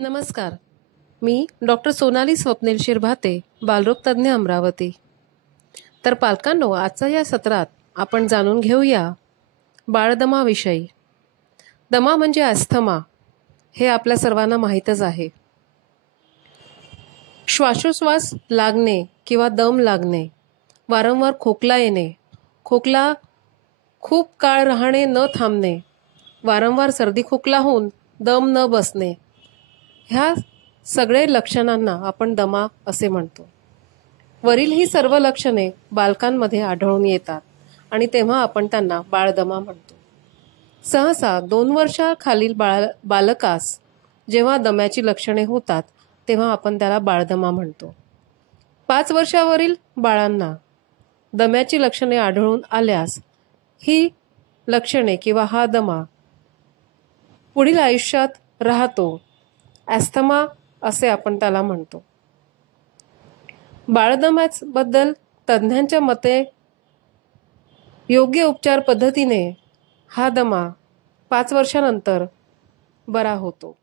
नमस्कार. मी डॉक्टर सोनाली स्वप्नील शिरभाते, बालरोग तज्ज्ञ, अमरावती. तर पालकांनो, आजच्या या सत्रात आपण जाणून घेऊया बाळदमाविषयी. दमा म्हणजे अस्थमा, हे आपल्या सर्वांना माहीतच आहे. श्वासोच्छ्वास लागणे किंवा दम लागणे, वारंवार खोकला येणे, खोकला खूप काळ राहणे न थांबणे, वारंवार सर्दी खोकला होऊन दम न बसणे, ह्या सगळे लक्षणांना आपण दमा असे म्हणतो. वरील ही सर्व लक्षणे बालकांमध्ये आढळून येतात आणि तेव्हा आपण त्यांना बाळदमा म्हणतो. सहसा 2 वर्षाखालील बालकास जेव्हा दम्याची लक्षणे होतात तेव्हा आपण त्याला बाळदमा म्हणतो. 5 वर्षावरील बाळांना दम्याची लक्षणे आढळून आल्यास ही लक्षणे किंवा हा दमा पुढील आयुष्यात राहतो, अस्थमा असे आपण त्याला म्हणतो. बाळदम्याबद्दल तज्ज्ञांच्या मते योग्य उपचार पद्धतीने हा दमा 5 वर्षानंतर बरा होतो.